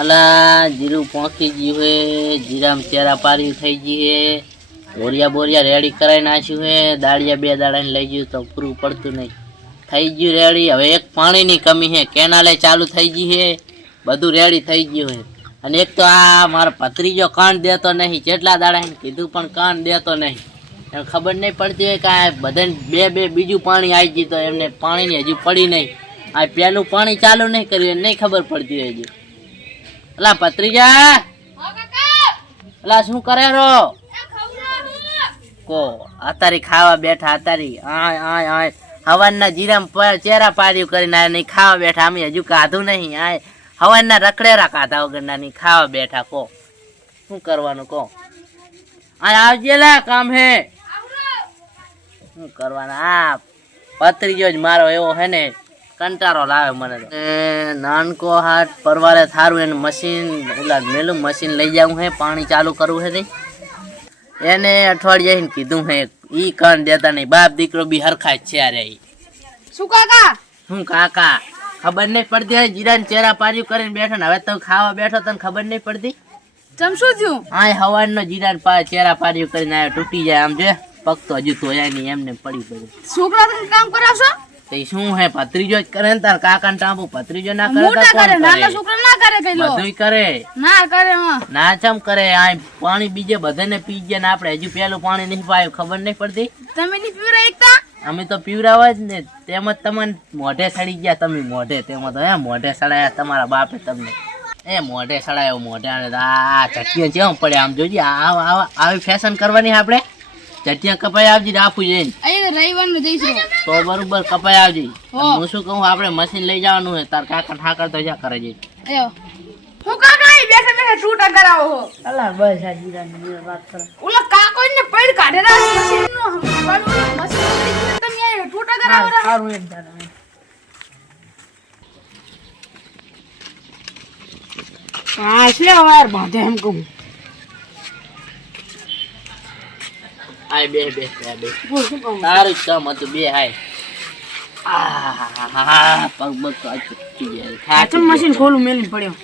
અલા જીરું પોંકી ગયું હે, જીરામાં ચેરા પાર્યું થઈ ગઈ હે, બોરિયા બોરિયા રેડી કરાવી નાખ્યું હે, દાળિયા 2 દાડાને લઈ ગયું તો પૂરું પડતું નહીં. થઈ ગયું રેડી. હવે એક પાણીની કમી હે, કેનાલે ચાલુ થઈ ગઈ હે, બધું રેડી થઈ ગયું હે. અને એક તો આ મારો ભત્રીજો કાન દેતો નહીં, જેટલા દાડા એને કીધું પણ કાન દેતો નહીં. એને ખબર નહીં પડતી હોય કે આ બધાને બે બીજું પાણી આવી ગયું તો એમને પાણીની હજુ પડી નહીં. આ પેલું પાણી ચાલુ નહીં કર્યું, એને નહીં ખબર પડતી હોય હજુ. અલા ભત્રીજા, અલા શું કરે રો? કો અતારી ખાવા બેઠા, અતારી આય હવાના જીરામાં ચેરા પાર્યું કરીને નહીં ખાવા બેઠા. અમે હજુ કાધું નહીં, આ હવાના રખડેરા કાધા વગરના નહીં ખાવા બેઠા. કો શું કરવાનું? કો આ આવજે લા, કામ હે. શું કરવાનું? આ ભત્રીજો જ મારો એવો હે ને કંટારો લાવે મને તો. નાનકો હાથ પરવારે થારું એને મશીન ઓલા મેલું મશીન લઈ જાવું હે, પાણી ચાલુ કરવું હે નહીં. એને અઠવાડિયે કીધું હે, ઈ કાન દેતા નહીં. બાપ દીકરો બી હરખા જ છે. અરે શું કાકા? શું કાકા? ખબર નહીં પડતી હોય જીરાને ચેરા પાર્યું કરીને બેઠો ને હવે તો ખાવા બેઠો, તને ખબર નહીં પડતી? તમ શું થયું? આ હવાનો જીરાને ચેરા પાર્યું કરીને આયો, તૂટી જાય. આમ જે પગ તો હજુ ધોયા નહીં, એમને પડી પડ્યું. છોકરા તમે કામ કરાવશો? તો શું હે, ભત્રીજો જ કરે ને તાર કાકા ને ટાંબુ. ભત્રીજો ના કરે મોટા કરે, નાના છોકરા ના કરે. કઈ લો બધુંય કરે ના કરે. હા ના ચમ કરે. આ પાણી બીજે બધાને પી ગયા ને આપણે હજુ પેલું પાણી નહીં પાયું. ખબર નહીં પડતી? તમે ની પીવરા એકતા? અમે તો પીવરાવા જ ને. તેમ જ તમને મોઢે સડી ગયા. તમે મોઢે તેમાં તો મોઢે સડાયા તમારા બાપે તમને. મોઢે સડાયો મોઢે. આ ચટિયા કેમ પડે આમ જોજે. આવી ફેશન કરવાની આપણે. ચટિયા કપાઈ આવજી રાખવું જઈને. અહીં રવિવારનું જઈશું તો બરોબર કપાઈ આવજી. હું શું કહું, આપણે મશીન લઈ જવાનું છે. તાર કાકા ઠાકર તો જા કરે જઈ. હું કાકા અહીં બેઠા બેઠા છૂટા કરાવો હો. અલા બસ આ જીરાની વાત કરે. ઓલા કાકો ને પૈડ કાઢે ના મશીન નો મશીન તમે અહીં છૂટા કરાવો. સારું એક દાડા હા એટલે વાર બાંધે એમ કહું. હાય બે તારું જ કામ હતું. બે હાય. પગ મશીન ખોલું મેલી પડ્યો.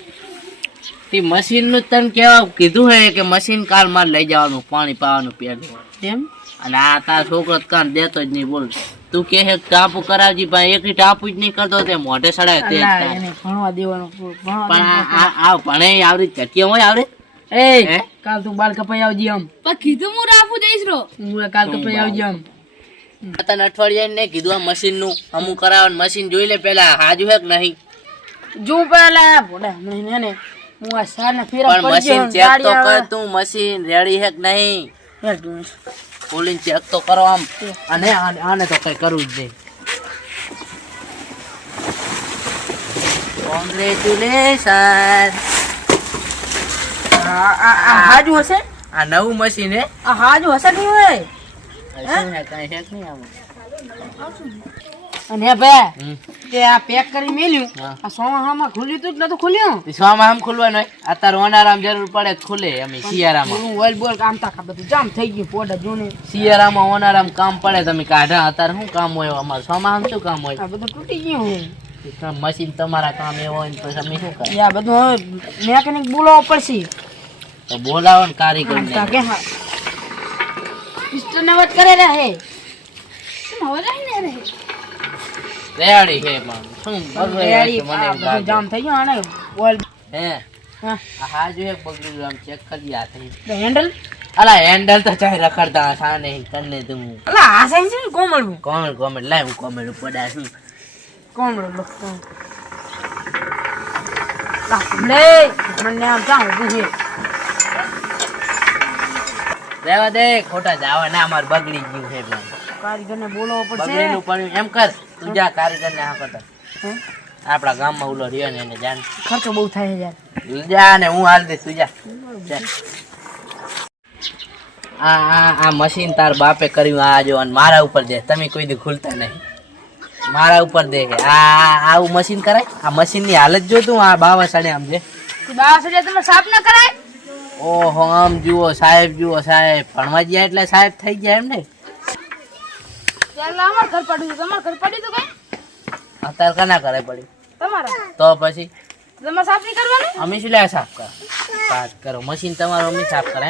તે મશીન નું તને કેવા કીધું હે કે મશીન કાલ માં લઈ જવાનું, પાણી પાવાનું પેલું તેમ. અને આ તાર છોકરો કાન દેતો જ નહીં. બોલ તું કે ટાપુ કરાવજી ભાઈ, એક ટાપુ જ નહીં કરતો. તે મોઢે સડાય તે ભણવા દેવાનું. પણ આ ભણે આવડી ચટિયા હોય આવડે. એ કાલ તું બાલ કપાઈ આવજી. આમ કીધું હું રાખું જઈશ રો. હું કાલ કપાઈ આવજી. આમ તને અઠવાડિયા ને કીધું આ મશીન નું અમુક કરાવવાનું. મશીન જોઈ લે પેલા હાજુ હે કે નહીં. જો પેલા ભોડા હમણાં ને હું આ સાર ને ફેરા પણ મશીન ચેક તો કર તું. મશીન રેડી હે કે નહીં ખોલીને ચેક તો કરો આમ. અને આને તો કઈ કરવું જ નહીં. કોંગ્રેચ્યુલેશન. હાજુ હશે. આ નવું મશીન હે. આ હાજુ હશે નહીં હોય. કઈ હે નહીં આમાં. અને ભાઈ તે આ પેક કરી મેલ્યું. આ સોમાહામાં ખુલ્યું તું જ નતું ખુલ્યું. સોમાં આમ ખુલવાનું હોય. અત્યારે ઓનારામ જરૂર પડે તો ખુલે. અમે શિયાળામાં ઓઇલ બોલ કામ તા બધું જામ થઈ ગયું. પોડા જોને શિયાળામાં ઓનારામ કામ પડે. તમે કાઢા અત્યારે શું કામ હોય અમારે? સોમાં શું કામ હોય? આ બધું તૂટી ગયું. મશીન તમારા કામ એવું હોય ને પછી અમે શું કરે? આ બધું હવે મેકેનિક બોલાવવો પડશે. તો બોલાવો ને કારીગર ને. કે હા સિસ્ટર ને વાત કરે રહે. શું હવે રહી ને રહે રેડી હે પણ શું બગડી મને બધું જામ થઈ ગયું. આને ઓઇલ હે હા હા જો એક બગડી આમ ચેક કરી આ થઈ. હેન્ડલ અલા હેન્ડલ તો ચાહે રખડતા સા નહીં કરને તું. અલા આ સાઈન છે કોમળવું. કોમેન્ટ લાય હું કોમેન્ટ પડ્યા છું. કોમળવું લે મને આમ જાઉં છે. રેવા દે ખોટા જાવા ના. અમાર બગડી ગયું છે પણ કારીગરને બોલાવવો પડશે. બગડેલું પણ એમ કર તું જા કારીગર ને. હા કરતા આપડા ગામમાં ઉલો રહ્યો ને એને જાણ. ખર્ચો બહુ થાય છે યાર. જા ને હું હાલ દે તું જા. આ મશીન તાર બાપે કર્યું. આ જો અને મારા ઉપર દે. તમે કોઈ દી ખુલતા નહીં. મારા ઉપર દે. આવું મશીન કરાય? આ મશીન ની હાલત જો તું. આ બાવા સાડે આમ છે. બાવા સાડે તમે સાફ ના કરાય. ઓહો આમ જુઓ સાહેબ, જુઓ સાહેબ. ભણવા ગયા એટલે સાહેબ થઈ ગયા એમ ને. અમાર ઘર પડ્યું. તમાર ઘર પડ્યું તું કઈ? અત્યારે કના કરે પડી તમારા તો પછી તમારે સાફ નહીં કરવાનું? અમે શું લે સાફ કરો વાત કરો મશીન તમારું અમે સાફ કરે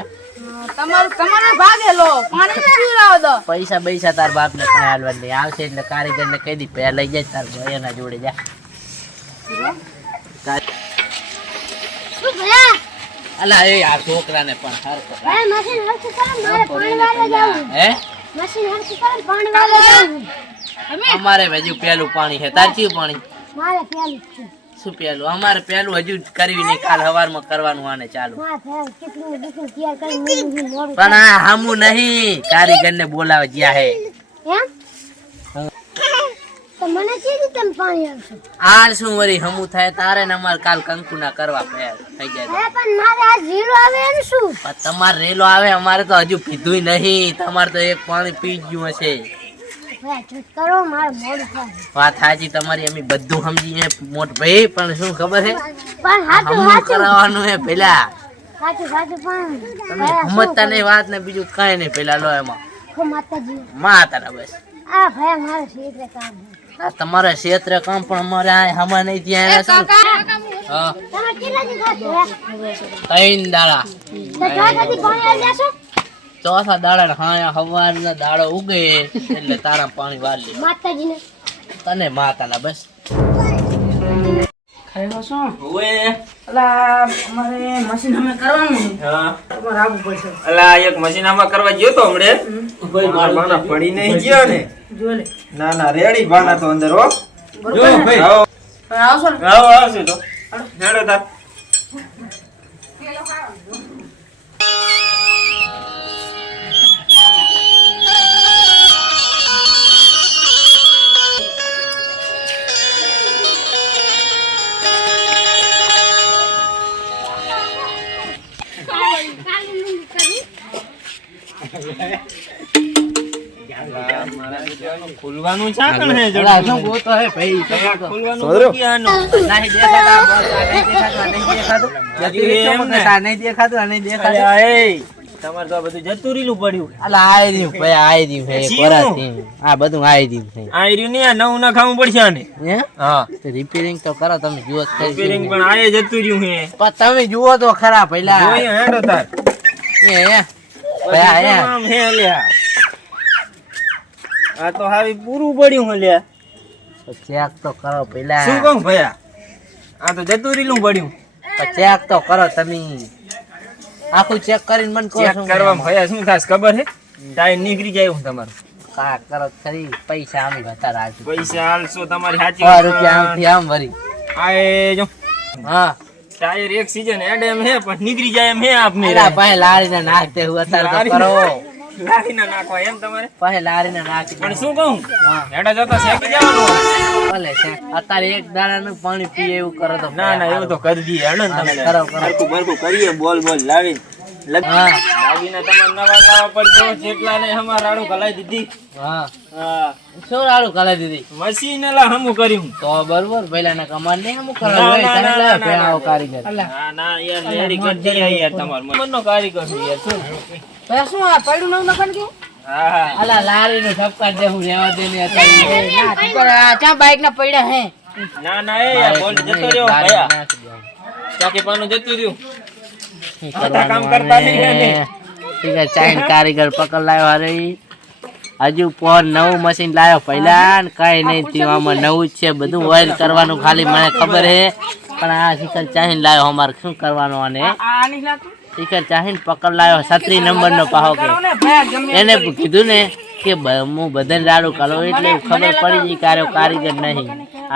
તમારો ભાગ હેલો પાણી પીવડાવો દો. પૈસા પૈસા તાર બાપ ને કઈ હાલવા નહીં આવશે એટલે કારીગર ને કહી દી પેલા લઈ જાય તાર ભાઈ એના જોડે જા શું ભયા અલા એ આ છોકરાને પણ હર ભાઈ મશીન હરખું કરો મારે પાણી વાળવા જાવું હે મશીન હરખું કરો પાણી વાળવા જાવું અમારે હજુ પેલું પાણી છે તાર કયું પાણી મારે પેલું છે શું પેલું અમારે પેલું હજુ કરવી નહીં કાલ સવારમાં કરવાનું આને ચાલુ મારે પેલું કેટલું બધું તૈયાર કરી મેલું મોડું પણ આ હામું નહીં કારીગર ને બોલાવે જ્યાં હે એમ તો મને કીધું તમે પાણી આવશે આ શું વરી હમું થાય તારે ને અમારે કાલ કંકુના કરવા થઈ જાય હે પણ મારે આ જીરો આવે એમ શું પણ તમારે રેલો આવે અમારે તો હજુ પીધું નહીં તમારે તો એક પાણી પી ગયું હશે ભાઈ ચૂપ કરો મારે મોડું થાય વાત સાચી તમારી અમે બધું સમજીએ મોટ ભાઈ પણ શું ખબર હે પણ હાચું હમું હાચું કરાવવાનું હે પેલા સાચું સાચું પણ તમે સમજતા નહીં વાત ને બીજું કઈ નહીં પેલા લો એમાં હો માતાજી માતાના બસ આ ભાઈ મારે ક્ષેત્રે કામ છે આ તમારા ક્ષેત્ર કામ પણ અમારે આ હમા નહીં ત્યાં આવ્યા છે હા તમે કેટલા દી ખાધો ત્રણ દાડા તો ચોથાથી પાણી આવી જશો ચોથા દાડા હા હવારના દાડો ઉગે એટલે તારા પાણી વાળી માતાજીને તને માતાના બસ ખરેખર શું અલા અમારે મશીન અમે કરવાનું છે. તમારે આવવું પડશે અલા એક મશીન આમાં કરવા ગયો તો હમણે મારા બાના પડી નહીં ગયો ને જો લે ના ના રેડી બાના તો અંદર હો બરોબર જો ને? ભાઈ હવે આવશો ને આવો આવશે તો હેડો તાર ખુલવાનું છે કણ હે જડું? અલા, શું ગોતો હે ભાઈ ખુલવાનું સોદરો. ક્યાંનું? નહીં દેખાતા બોલ, આ નહીં દેખાતું, આ નહીં દેખાતું. એમ ને? આ નહીં દેખાતું, આ નહીં દેખાતું. અલ્યા, એ તમારે તો આ બધું જતું રીલું પડ્યું અલા, આઈ રહ્યું ભાઈ, આઈ રહ્યું છે, શીનું? વરાથી. આ બધું આઈ રહ્યું છે. આ રહ્યું નહીં, આ નવું નખાવું પડશે આને હે? હા તો રિપેરિંગ તો કરો તમે જુઓ તો ખરી. રિપેરિંગ પણ આયે જતું રહ્યું હે પણ તમે જુઓ તો ખરા પહેલા જોઈએ હેડો તાર એ ભાઈ આ બધું આમ હે અલ્યા આ તો હાવી પૂરું પડ્યું અલ્યા ચેક તો કરો પહેલા શું કહું ભયા આ તો જતું રીલું પડ્યું ચેક તો કરો તમે આખું ચેક કરીને મને કહો ચેક શું કરવા ભયા શું થાશે ખબર હે ટાઈમ નીકળી જાય હું તમારું કા કરો તો ખરી પૈસા આમી વધારે આવશે પૈસા હાલશો તમારી સાચી 100 રૂપિયા આમથી આમ વરી આ એ જો હા ટાયર એક સીઝન એડ એમ હે પણ નીકળી જાય એમ હે આપને પેલા પાસે લારીને નાખતે હું અત્યારે તો કરો લાવીને નાખવા એમ તમારે પાસે લારીને નાખી પણ શું કહું હા હેડા જતા શેકી જવાનું ભલે છે અત્યારે એક દાડાનું પાણી પીએ એવું કરો તો ના ના એવું તો કરી દઈએ હેડો ને તમે કરો, કરો. હરખું બરખું કરીએ બોલ બોલ લાવી હા દાગીના તમારે નવા લાવવા પડશે જેટલા ને અમાર રાડું ગલાઈ દીધી હા હા શું રાડું કરાવી દીધી મશીન એલા હમું કર્યું તો બરોબર પહેલા ના કમાન નહીં અમુક ના, કરાવે ના, ના, ના, ના, આવો કારીગર ના ના યાર લેડી કરી દઈએ યાર તમાર મનનો કારીગર છું યાર શું ભાઈ શું આ પડ્યું નવું નખન કે હા હા અલા લારી નું ઠપકાર દે હું રેવા દે ને અત્યારે ના તું પર ચા બાઈક ના પડ્યા હે ના ના એ યાર બોલ જતો રહ્યો ભયા ચાકી પાનું જતું રહ્યું બધા કામ કરતા નહીં ને. ઠીક છે ચાઈન કારીગર પકડ લાવ્યો અરે હજુ પોર નવું મશીન લાવ્યો પહેલા ને કઈ નહીં થયું આમાં નવું જ છે બધું ઓઇલ કરવાનું ખાલી મને ખબર હે પણ આ શિખર ચાહીન લાવ્યો અમારે શું કરવાનું આને આ નહીં લાગતું શિખર ચાહીન પકડ લાવ્યો 36 નંબર નો પાહો કે ને ભાઈ ગમે એને કીધું ને કે હું બધાને રાડું કરો એટલે ખબર પડી ગઈ કે આર્યો કારીગર નહીં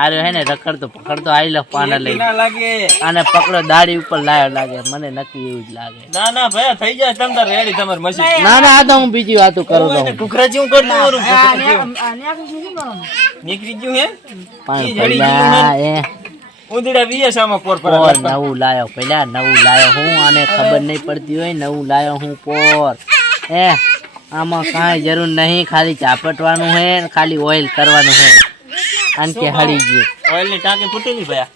આર્યો હે ને રખડતો પકડતો આવી લો પાના લઈ ના લાગે આને પકડો દાઢી ઉપર લાયો લાગે મને નક્કી એવું જ લાગે ના ના ભયા થઈ જાય તમ તાર રેડી તમાર મશીન ના ના આ તો હું બીજી વાતો કરું તો કુકરા જેવું કરી દેવાનું આ ને શું કરવાનું નીકળી ગયું હે પણ જડી પેલા એ ઉંદડા વિયે સામા પોર પર પોર નવું લાયો પેલા નવું લાયો હું આને ખબર નહીં પડતી હોય નવું લાયો હું પોર એ આમાં કાંઈ જરૂર નહીં ખાલી ચાપટવાનું હે ને ખાલી ઓઇલ કરવાનું હે આન કે હળી ગયું ઓઇલ ની ટાંકી ફૂટેલી ભયા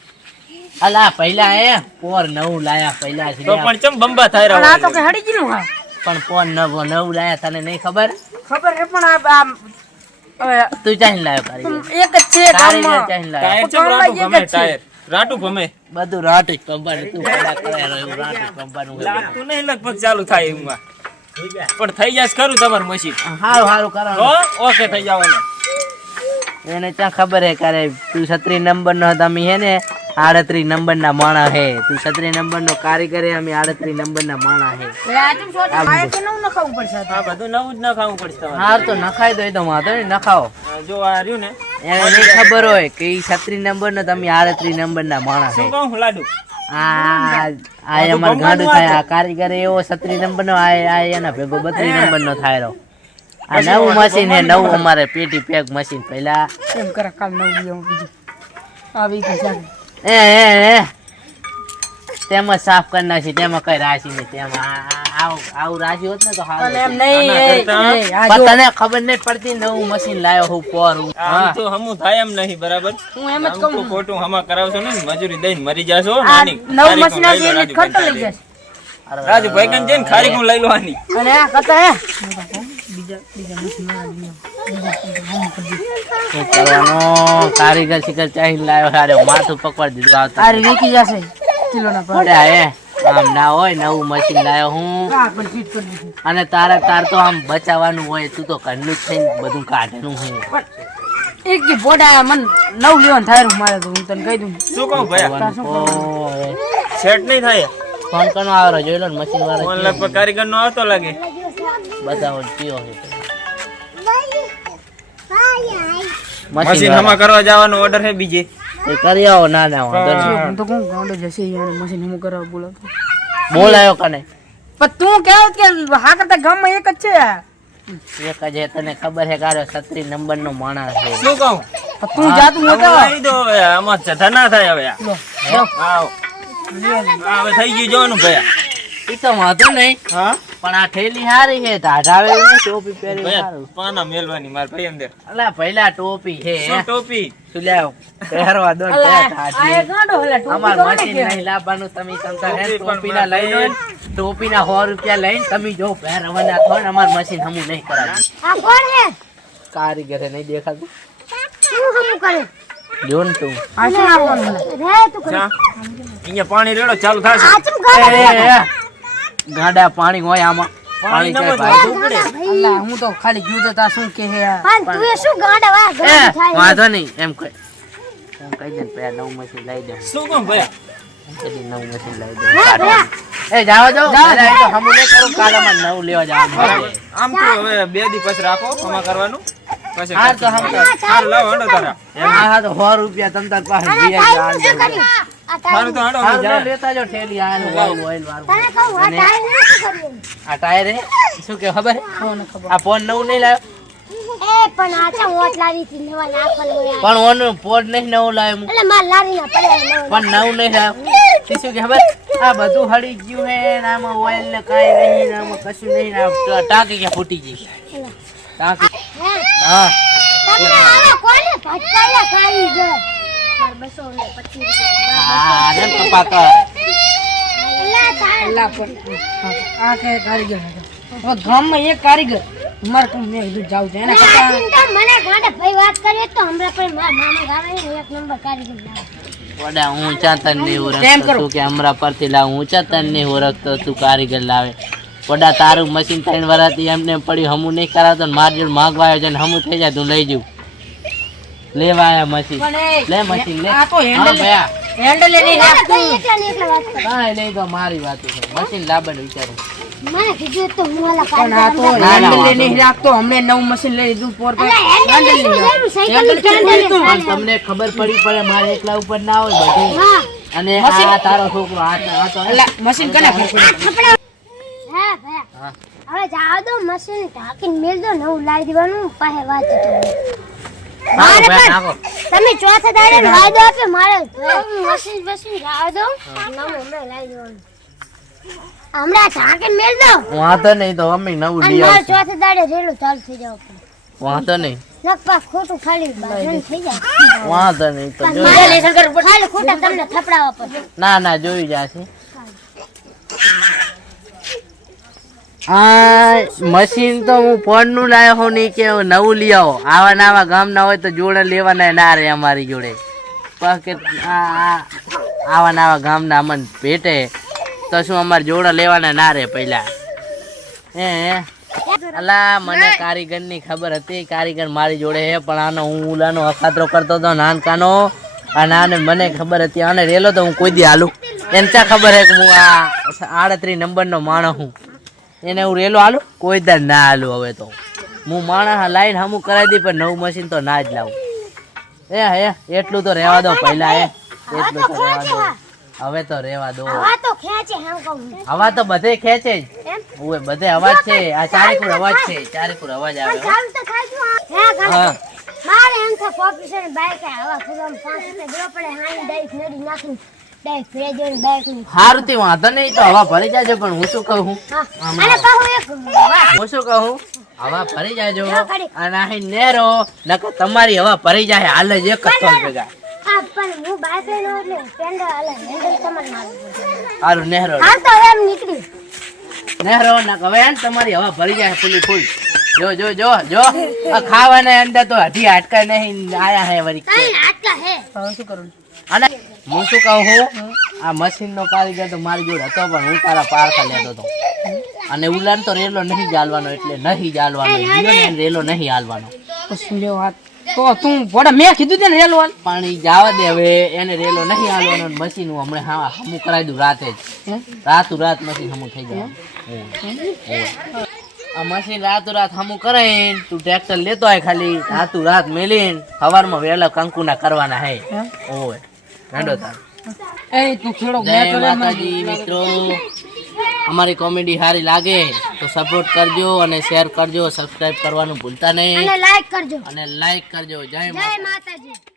અલા પહેલા એ પોર નવું લાયા પહેલા જ તો પણ ચમ બંબા થાય પણ આ તો રહ્યા કે હડી ગયું હા પણ પોર નવું લાયા તને નહીં ખબર ખબર હે પણ આ હવે તું ચાહીને લાયો કારીગર એક જ છે કારીગર ગામમાં ચાહીને લાયો ટાયર ચમ રાખો ગમે ટાયર રાટુ ભમે બધું રાટી કંબાનું તું પેલા કરેલો એવું રાટી કંબાનું લાગતું નહીં લગભગ ચાલુ થાય એમાં પણ થઈ જશે ખરું તમારું મશીન હારું હારું કરો ઓકે થઈ જવાનું એને ક્યાં ખબર હે કરે તું 36 નંબર નો તમે હે ને 38 નંબર ના માણા હે તું 36 નંબર નો કારીગર હે અમે 38 નંબર ના માણા હે હા બધું નવું જ ના ખાવું પડશે તમારે હાર તો નખાય તો એ તો વાંધો નહીં નખાવો જો આ રહ્યું ને એને નહીં ખબર હોય કે ઈ 36 નંબર નો તમે 38 નંબર ના માણા હે શું કહું લાડુ આ અમાર ગાંડું થાય આ કારીગર એવો 36 નંબર નો આ એના ભેગો 32 નંબર નો થાય રહ્યો આ નવું મશીન હે નવું અમારે પેટી પેક મશીન પહેલા એમ કરે કાલ નવું બીજું આવી કે એ તેમાં સાફ કરી નાખી તેમાં કઈ રાશી નહીં તેમાં આવું રાશી હોત ને તો પણ એમ સારું નહીં પણ તને ખબર નહીં પડતી નવું મશીન લાવ્યો હું પોર હું આમ તો હમું થાય એમ નહીં બરાબર હું એમ જ આમ કહું તો ખોટું હમા કરાવશો ને મજૂરી દઈને મરી જાશો આ નાની નવું મશીન આવશે એટલે ખર્ચો લઈ જશે રાજુ ભાઈ કન જઈને ખારી હું લઈ લો આની અને આ કરતા હે બીજા મશીન શું કરવાનો કારીગર શિકર ચાહી લાવ્યો હારે માથું પકવાડી દીધું આવતા આ વીકી જશે કિલોના પર પડ્યા હે આમ ના હોય નવું મશીન લાવ્યો હું હા પણ ફીટ કરી દીધું અને તાર તો આમ બચાવવાનું હોય તું તો ઘરનું જ થઈને બધું કાઢવાનું હોય પણ એક દી બોડા મન નવ લેવાનું થાય મારે તો હું તને કહી દઉં શું કહું ભાઈ સેટ નહીં થાય ફોન કરનો આવરો જોઈ લો ને મશીન ફોન વાળો લગભગ કારીગર નો આવતો લાગે બતાવો કયો છે મશીન હમા કરવા જવાનો ઓર્ડર છે બીજે એ કરી આવો ના ના વાંધો નહીં. હું તો કહું ગાંડો જશે યાર મશીન હું કરાવ બોલાવતો બોલાયો કને પણ તું કેવ કે હા કરતા ગામમાં એક જ છે એક જ હે, તને ખબર હે કારો 36 નંબર નો માણસ છે શું કહું પણ તું જાતું હવે મોટો લાવી દો હવે આમાં જથ્થા ના થાય હવે આવ હવે થઈ ગયું જોવાનું ભાઈ ઈ તો વાંધો નહીં હા પણ આ થેલી હારી છે ઢાઢાવે નહીં ટોપી પહેરી ભાઈ સારું પાના મેલવાની માર ભાઈ અંદર અલા પહેલા ટોપી છે શું ટોપી તું લ્યાવ પહેરવા દો ને આ ઢાઢી. એ ગાંડો હલા ટોપી અમાર કોને મશીન કહેવાય? નહીં લાવવાનું તમે સમતા હે ટોપી પણ ટોપીના લઈ લો ને, ટોપીના 100 રૂપિયા લઈને તમે જો પહેરવાના થો ને અમાર મશીન હમું નહીં કરાવી આ કોણ હે કારીગર હે નહીં દેખાતું શું હમ કરે જો ને તું આ શું આપવાનું હલા? રે તું કરે ચા અહીંયા પાણી રેડો ચાલુ થશે આ ચમ કરે ગાડા પાણી હોય આમાં પાણી પાણી ચાય ન ભાઈ. અલ્લા હું તો ખાલી ગયું તો તા શું કે હે આ? પણ તું એ શું ગાંડા વા એ ગાંડા થાય વાંધો નહીં એમ કહી દે ને પેલા નવું મશીન લઈ દે શું કહું ભાઈ કદી નવું મશીન લઈ દે હે ભયા એ જાવા દો પેલા એ તો હમું નહીં કરું કાલામાં નવું લેવા જવાનું છે. આમ તો હવે 2 દી પછી રાખો ખમા કરવાનું પછી હા તો હમ હાર લાવો હંડો તારા હા તો 100 રૂપિયા તમ તાર પાસે અને લઈ તારું આવજો. શું કર્યું આ હારું તારું તો હંડો હારું જાય લો, લેતા જો ઠેલી આ ઓઇલ વાળું તને કહું આ તારું શું કર્યું આ ટાયર હે શું કે ખબર હે? આ ફોન નવું નહીં લાવ્યો એ પણ આ ચમ ઓટ લારી થી નવા નાખવાનું હોય પણ ઓનું પોડ નહીં નવું લાવ્યો હું. એટલે માર લારી ના પડ્યા નવા પણ નવું નહીં લાવ્યો તે શું કે ખબર આ બધું હળી ગયું હે ને આમાં ઓઇલ ને કાંઈ નહીં ને આમાં કશું નહીં ને આ ટાંકી ક્યાં ફૂટી ગઈ ટાંકી હે હા તમે આવા કોને ભટકાયા ખાઈ ગયો માર 225 રૂપિયા હા ને કપા કર અલ્લા તાર અલ્લા પણ આ કે કારીગર હતા. હવે ગામમાં એક કારીગર મારે કોણ મેં કીધું જાવું છે એના કરતા ચિંતા મને ગાંડા ભાઈ વાત કરીએ તો હમણાં પણ મારા મામા ગાવે ને એક નંબર કારીગર લાવે વડા ઊંચા તન નહીં કેમ ઓળખતો કરું? તું કે હમરા પરથી લાવ ઊંચા તન નહીં ઓળખતો તું કારીગર લાવે વડા તારું મશીન 3 વરાથી એમને પડ્યું હમું નહીં કરાવતો ને માર જોડે માંગવા આવ્યો છે ને હમું થઈ જાય તું લઈ જવું લેવા આયા મશીન પણ એ લે મશીન લે આ તો હા હેન્ડલ ભયા હેન્ડલ એ નહીં મારા રાખતું ભાઈ એકલા ને એકલા વાત કરે કાંઈ નહીં તો મારી વાતો છે મશીન લાવવાનું વિચારું મને કીધું તો હું ઓલા પણ આ તો કારીગર ના, હેન્ડલ એ વાંધો નહીં રાખતો હમણે નવું મશીન લઈ લીધું પોર પર અલા હેન્ડલ શું લેવું સાયકલ ની પણ હેન્ડલ તમને ખબર પડી પડે મારે એકલા ઉપર ના હોય બધું હા અને આ તારો છોકરો આ તો અલ્લા મશીન કને ફેંકવું? થપડા હા ભયા હા. હવે જાવ દો મશીન ઢાંકીને મેલ દો નવું લાવી દેવાનું પાસે વાત તો નાખો મારે ભયા, પણ નાખો. તમે ચોથા દાડે વાયદો આપ્યો મારે મશીન મશીન જાવ દો નવું હમણાં લાવી દેવાનું હમણાં ઢાંકીને મેલ દો વાંધો નહીં તો અમે નવું અને લઈ મારે આવશું ચોથા દાડે રેલું ચાલુ થઈ જાવ વાંધો નહીં નકપા ખોટું ખાલી બાજન થઈ જાય વાંધો નહીં તો પણ જોઈ મારે ખાલી ખોટા તમને થપડાવવા પડે ના ના જોઈ જશે આ મશીન તો હું ફોન નું લાવ્યો હું નહીં કે નવું લઈ આવો આવા નાવા ગામ ના હોય તો જોડે લેવાના ના રે અમારી જોડે કે આવા નાવા ગામના અમન ભેટે તો શું અમારે જોડા લેવાના ના રે પહેલા હે અલા મને કારીગરની ખબર હતી કારીગર મારી જોડે હે પણ આનો હું ઉલાનો અખાતરો કરતો હતો નાનકાનો અને આને મને ખબર હતી આને રેલો તો હું કોઈ દી હાલું એને ચા ખબર હે કે હું આ 38 નંબરનો માણસ હું એને હું રેલો હાલું કોઈ દી ના હાલું હવે તો હું માણસ લાઈન હમું કરાવી દી પણ નવું મશીન તો ના જ લાવું એટલું તો રહેવા દો પહેલા એટલું તો રહેવા દો હવે તો રહેવા દો હવા તો ખેંચે એમ કહું હવા તો બધે ખેંચે જ એમ ઓય બધે અવાજ છે આ ચારેકુર અવાજ છે ચારેકુર અવાજ આવે હો. ચાલ તો ખાજો હે હા મારે એમ તો પ્રોફેસર બાઈક હવા ખુદમ 5 રૂપિયા દેવો પડે હાની ડાઈક નડી નાખી ડાઈક ફ્રેજર બાઈક ની હારું તે વાંધો નહીં તો હવા ભરી જાજો પણ હું શું કહું અને પાછું એક હું શું કહું હવા ભરી જાજો અને અહીં નેરો નકર તમારી હવા ભરી જાય હાલ જ એક જ તોલ ભેગા આ પણ હું બાઈક લઈને એટલે પેન્ડલ હાલે હેન્ડલ તમાર મારું હારું નેરો હાલ તો એમ નીકળી નેરો નક હવે હે ને તમારી હવા ભરી જાય ફૂલી ફૂલ જો જો જો જો આ ખાવાના અંદર તો હજી હાટકા નહીં આયા હે વરી કઈ આટલા હે શું કરું અને હું શું કહું છું આ મશીન નો કારીગર તો મારી જોડે હતો પણ હું તારા પારખા લેતો હતો અને ઉલાન તો રેલો નહીં ચાલવાનો એટલે નહીં ચાલવાનો રેલો નહીં હાલવાનો શું લેવો હાથ તો તું વડા મેં કીધું છે ને રેલો હાલ પાણી જવા દે હવે એને રેલો નહીં હાલવાનો મશીન હું હમણાં હા હમું કરાવી દઉં રાતે જ રાત મશીન હમું થઈ જાય આ મશીન રાત હમું કરાઈને તું ટ્રેક્ટર લેતો હોય ખાલી રાત મેલીને સવારમાં વહેલા કંકુના કરવાના હે ઓય હેડો તાર એ તું ખેડો જય માતાજી મિત્રો અમારી કોમેડી સારી લાગે તો સપોર્ટ કરજો અને શેર કરજો સબસ્ક્રાઇબ કરવાનું ભૂલતા નહીં અને લાઈક કરજો અને લાઈક કરજો જય જય માતાજી